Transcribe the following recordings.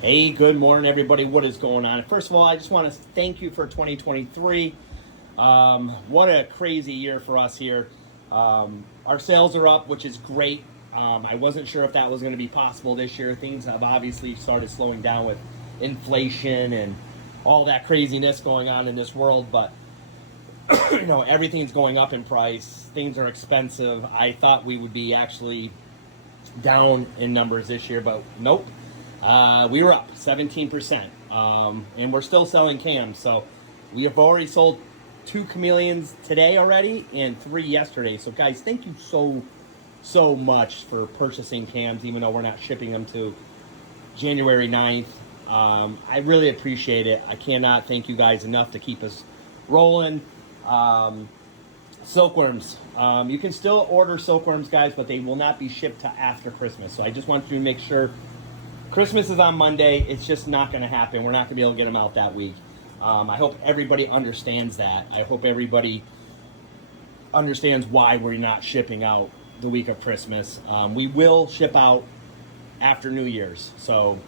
Hey, good morning, everybody. What is going on? First of all, I just want to thank you for 2023. What a crazy year for us here. Our sales are up, which is great. I wasn't sure if that was going to be possible this year. Things have obviously started slowing down with inflation and all that craziness going on in this world, but everything's going up in price. Things are expensive. I thought we would be actually down in numbers this year, but nope. We were up 17%, and we're still selling cams. So we have already sold 2 chameleons today already and 3 yesterday. So guys, thank you so much for purchasing cams, even though we're not shipping them to January 9th. I really appreciate it. I cannot thank you guys enough to keep us rolling. Silkworms. You can still order silkworms, guys, but they will not be shipped to after Christmas. So I just want you to make sure. Christmas is on Monday. It's just not going to happen. We're not going to be able to get them out that week. I hope everybody understands that. I hope everybody understands why we're not shipping out the week of Christmas. We will ship out after New Year's. So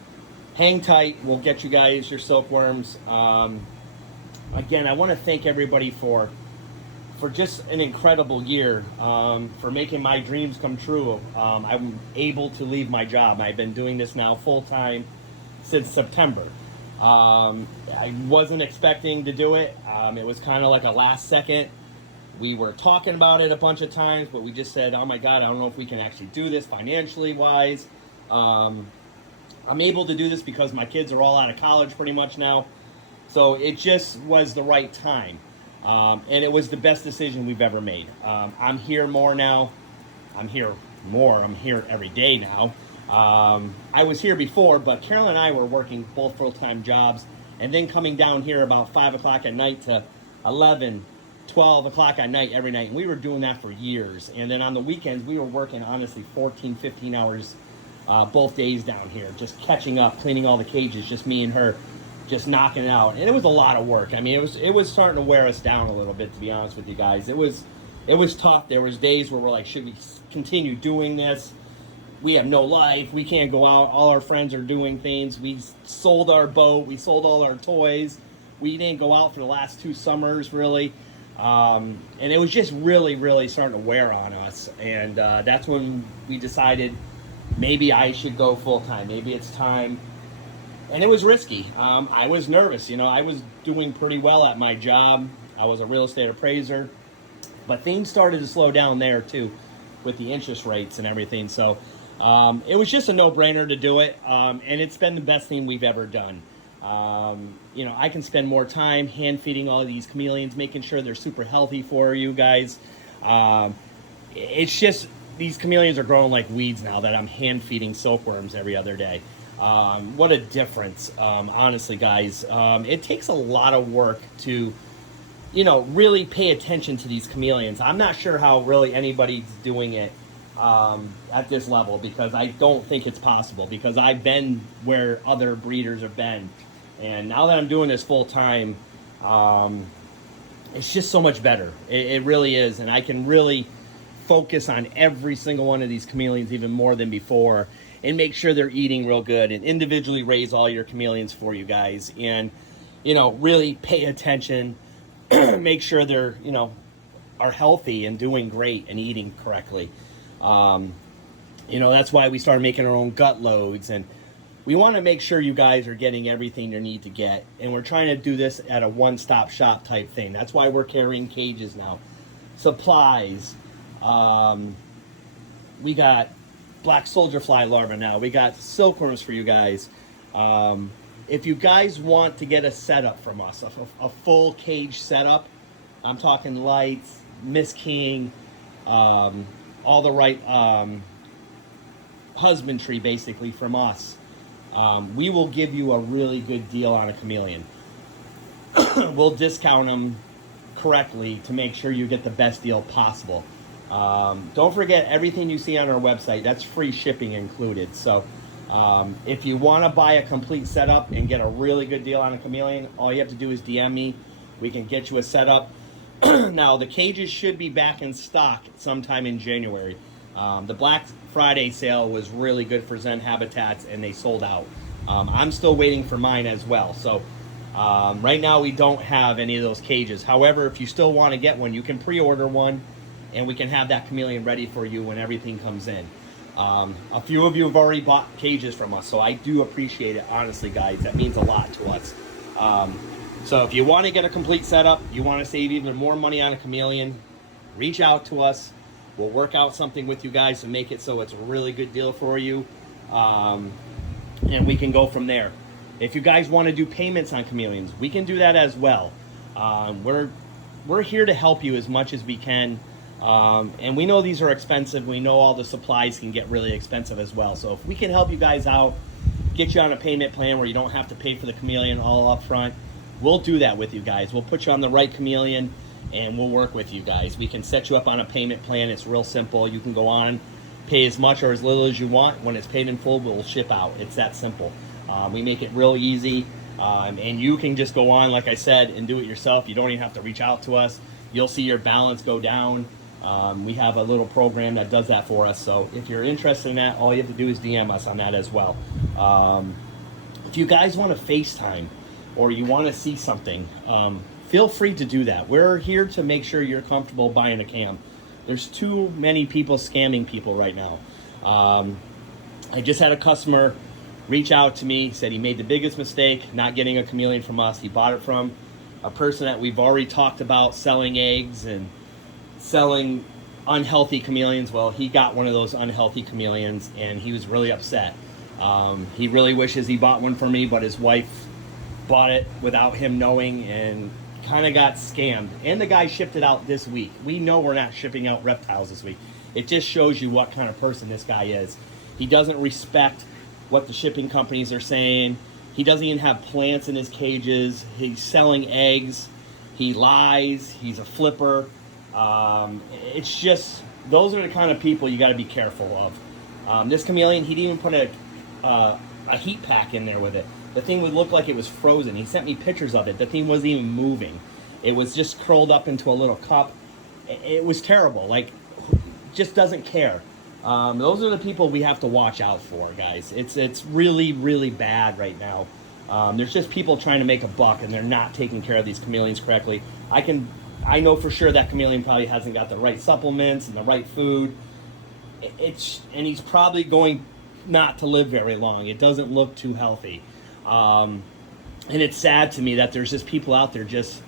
hang tight. We'll get you guys your silkworms. Again, I want to thank everybody for just an incredible year, for making my dreams come true. I'm able to leave my job. I've been doing this now full-time since September. I wasn't expecting to do it. It was kind of like a last second. We were talking about it a bunch of times, but we just said, oh my God, I don't know if we can actually do this financially wise. I'm able to do this because my kids are all out of college pretty much now. So it just was the right time. And it was the best decision we've ever made. I'm here more now. I'm here every day now. I was here before, but Carol and I were working both full-time jobs and then coming down here about 5 o'clock at night to 11, 12 o'clock at night every night. And we were doing that for years. And then on the weekends, we were working, honestly, 14, 15 hours both days down here, just catching up, cleaning all the cages, just me and her. Just knocking it out, and it was a lot of work. I mean, it was starting to wear us down a little bit, to be honest with you guys. It was tough. There was days where we're like, should we continue doing this? We have no life. We can't go out. All our friends are doing things. We sold our boat. We sold all our toys. We didn't go out for the last 2 summers, really. And it was just really starting to wear on us. And that's when we decided maybe I should go full-time. Maybe it's time. And it was risky. I was nervous. I was doing pretty well at my job. I was a real estate appraiser. But things started to slow down there, too, with the interest rates and everything. So it was just a no-brainer to do it. And it's been the best thing we've ever done. I can spend more time hand-feeding all of these chameleons, making sure they're super healthy for you guys. It's just these chameleons are growing like weeds now that I'm hand-feeding silkworms every other day. What a difference, honestly, guys. It takes a lot of work to, really pay attention to these chameleons. I'm not sure how really anybody's doing it at this level, because I don't think it's possible, because I've been where other breeders have been. And now that I'm doing this full time, it's just so much better. It really is. And I can really focus on every single one of these chameleons even more than before, and make sure they're eating real good, and individually raise all your chameleons for you guys, and really pay attention. Make sure they're are healthy and doing great and eating correctly. That's why we started making our own gut loads, and we want to make sure you guys are getting everything you need to get, and we're trying to do this at a one-stop shop type thing. That's why we're carrying cages now, supplies. We got black soldier fly larvae now. We got silkworms for you guys. If you guys want to get a setup from us, a full cage setup, I'm talking lights, Miss King, all the right husbandry basically from us, we will give you a really good deal on a chameleon. We'll discount them correctly to make sure you get the best deal possible. Don't forget, everything you see on our website, that's free shipping included. So if you want to buy a complete setup and get a really good deal on a chameleon, all you have to do is DM me. We can get you a setup. Now, the cages should be back in stock sometime in January. The Black Friday sale was really good for Zen Habitats, and they sold out. I'm still waiting for mine as well. So right now we don't have any of those cages. However, if you still want to get one, you can pre-order one, and we can have that chameleon ready for you when everything comes in. A few of you have already bought cages from us, so I do appreciate it, honestly, guys. That means a lot to us. So if you want to get a complete setup, you want to save even more money on a chameleon, reach out to us. We'll work out something with you guys to make it so it's a really good deal for you, and we can go from there. If you guys want to do payments on chameleons, we can do that as well. We're here to help you as much as we can. And we know these are expensive. We know all the supplies can get really expensive as well. So if we can help you guys out, get you on a payment plan where you don't have to pay for the chameleon all up front, we'll do that with you guys. We'll put you on the right chameleon, and we'll work with you guys. We can set you up on a payment plan. It's real simple. You can go on, pay as much or as little as you want. When it's paid in full, we'll ship out. It's that simple. We make it real easy. And you can just go on, like I said, and do it yourself. You don't even have to reach out to us. You'll see your balance go down. We have a little program that does that for us. So if you're interested in that, all you have to do is DM us on that as well. If you guys want to FaceTime or you want to see something, feel free to do that. We're here to make sure you're comfortable buying a cam. There's too many people scamming people right now. I just had a customer reach out to me, said he made the biggest mistake not getting a chameleon from us. He bought it from a person that we've already talked about selling eggs and selling unhealthy chameleons. Well, he got one of those unhealthy chameleons, and he was really upset. He really wishes he bought one for me, but his wife bought it without him knowing and kind of got scammed. And the guy shipped it out this week. We know we're not shipping out reptiles this week. It just shows you what kind of person this guy is. He doesn't respect what the shipping companies are saying. He doesn't even have plants in his cages. He's selling eggs. He lies. He's a flipper. It's just, those are the kind of people you got to be careful of. This chameleon, he didn't even put a heat pack in there with it. The thing would look like it was frozen. He sent me pictures of it. The thing wasn't even moving. It was just curled up into a little cup. It was terrible. Like, just doesn't care. Those are the people we have to watch out for, guys. It's really, really bad right now. There's just people trying to make a buck, and they're not taking care of these chameleons correctly. I know for sure that chameleon probably hasn't got the right supplements and the right food. And he's probably going not to live very long. It doesn't look too healthy. And it's sad to me that there's just people out there just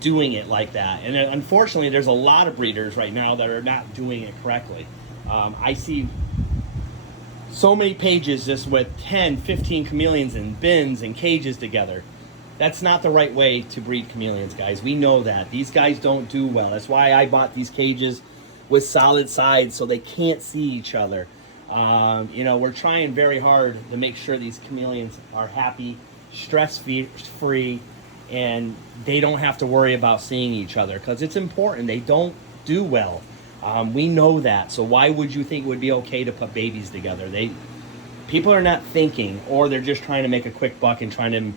doing it like that. And unfortunately, there's a lot of breeders right now that are not doing it correctly. I see so many pages just with 10, 15 chameleons in bins and cages together. That's not the right way to breed chameleons, guys. We know that. These guys don't do well. That's why I bought these cages with solid sides so they can't see each other. We're trying very hard to make sure these chameleons are happy, stress-free, and they don't have to worry about seeing each other, because it's important. They don't do well. We know that. So why would you think it would be okay to put babies together? People are not thinking, or they're just trying to make a quick buck and trying to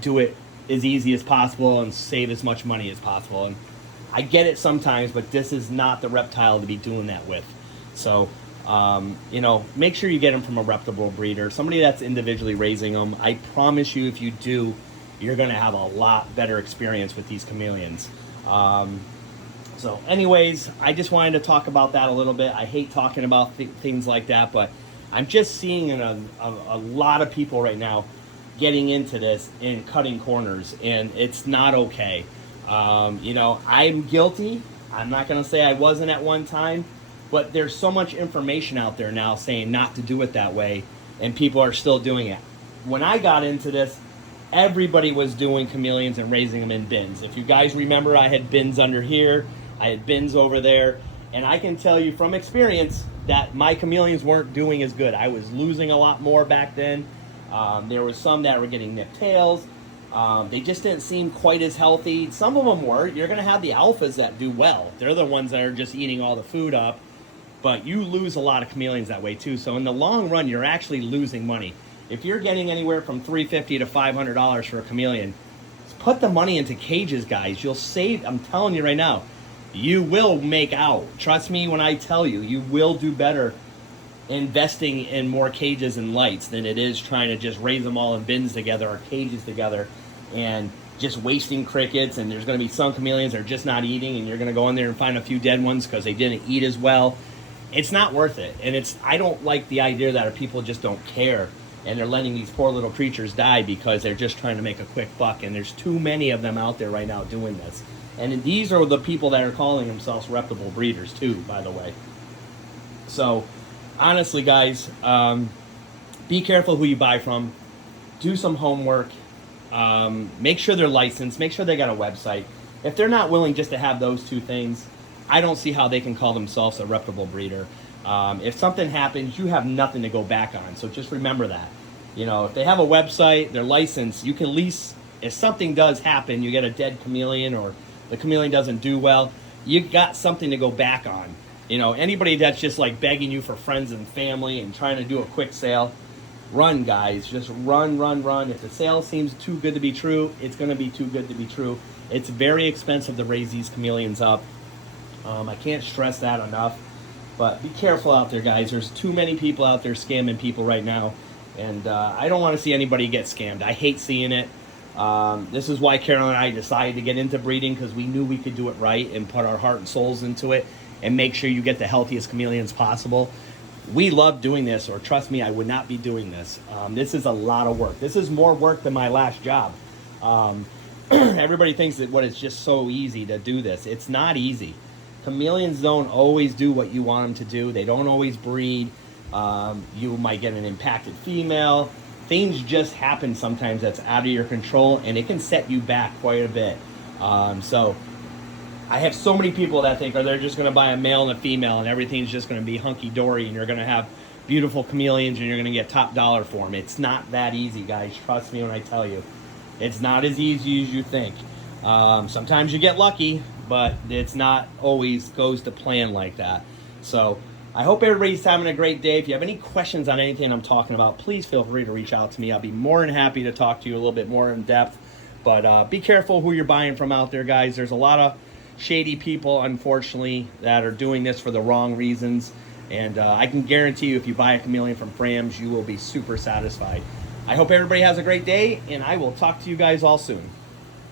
do it as easy as possible and save as much money as possible. And I get it sometimes, but this is not the reptile to be doing that with. So, make sure you get them from a reputable breeder, somebody that's individually raising them. I promise you, if you do, you're going to have a lot better experience with these chameleons. So anyways, I just wanted to talk about that a little bit. I hate talking about things like that, but I'm just seeing a lot of people right now getting into this and cutting corners, and it's not okay. I'm guilty. I'm not going to say I wasn't at one time, but there's so much information out there now saying not to do it that way, and people are still doing it. When I got into this, everybody was doing chameleons and raising them in bins. If you guys remember, I had bins under here, I had bins over there, and I can tell you from experience that my chameleons weren't doing as good. I was losing a lot more back then. There was some that were getting nipped tails. They just didn't seem quite as healthy. Some of them were. You're going to have the alphas that do well. They're the ones that are just eating all the food up. But you lose a lot of chameleons that way too. So in the long run, you're actually losing money. If you're getting anywhere from $350 to $500 for a chameleon, put the money into cages, guys. You'll save. I'm telling you right now, you will make out. Trust me when I tell you, you will do better investing in more cages and lights than it is trying to just raise them all in bins together or cages together and just wasting crickets. And there's going to be some chameleons that are just not eating, and you're going to go in there and find a few dead ones because they didn't eat as well. It's not worth it. And I don't like the idea that people just don't care and they're letting these poor little creatures die because they're just trying to make a quick buck. And there's too many of them out there right now doing this. And these are the people that are calling themselves reputable breeders too, by the way. So honestly, guys, be careful who you buy from. Do some homework. Make sure they're licensed. Make sure they got a website. If they're not willing just to have those two things, I don't see how they can call themselves a reputable breeder. If something happens, you have nothing to go back on. So just remember that. You know, if they have a website, they're licensed, you can lease. If something does happen, you get a dead chameleon or the chameleon doesn't do well, you got something to go back on. You know, anybody that's just like begging you for friends and family and trying to do a quick sale, run, guys. Just run, run, run. If the sale seems too good to be true, it's going to be too good to be true. It's very expensive to raise these chameleons up. I can't stress that enough. But be careful out there, guys. There's too many people out there scamming people right now. And I don't want to see anybody get scammed. I hate seeing it. This is why Carol and I decided to get into breeding, because we knew we could do it right and put our heart and souls into it and make sure you get the healthiest chameleons possible. We love doing this, or trust me, I would not be doing this. This is a lot of work. This is more work than my last job. Everybody thinks that it's just so easy to do this. It's not easy. Chameleons don't always do what you want them to do. They don't always breed. You might get an impacted female. Things just happen sometimes that's out of your control, and it can set you back quite a bit. So I have so many people that think, they're just going to buy a male and a female and everything's just going to be hunky-dory and you're going to have beautiful chameleons and you're going to get top dollar for them. It's not that easy, guys. Trust me when I tell you. It's not as easy as you think. Sometimes you get lucky, but it's not always goes to plan like that. So I hope everybody's having a great day. If you have any questions on anything I'm talking about, please feel free to reach out to me. I'll be more than happy to talk to you a little bit more in depth. But be careful who you're buying from out there, guys. There's a lot of shady people, unfortunately, that are doing this for the wrong reasons. And I can guarantee you, if you buy a chameleon from Frams, you will be super satisfied. I hope everybody has a great day, and I will talk to you guys all soon.